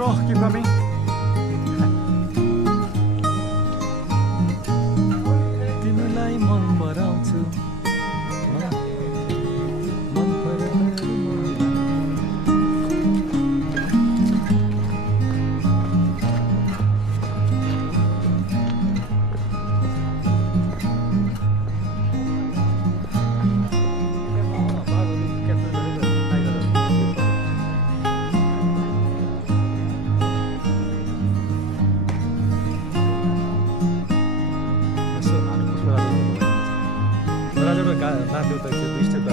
bro, keep coming. तिमीलाई मन पराउँछु मन पराउँछु नाच्यो त दुई स्टेप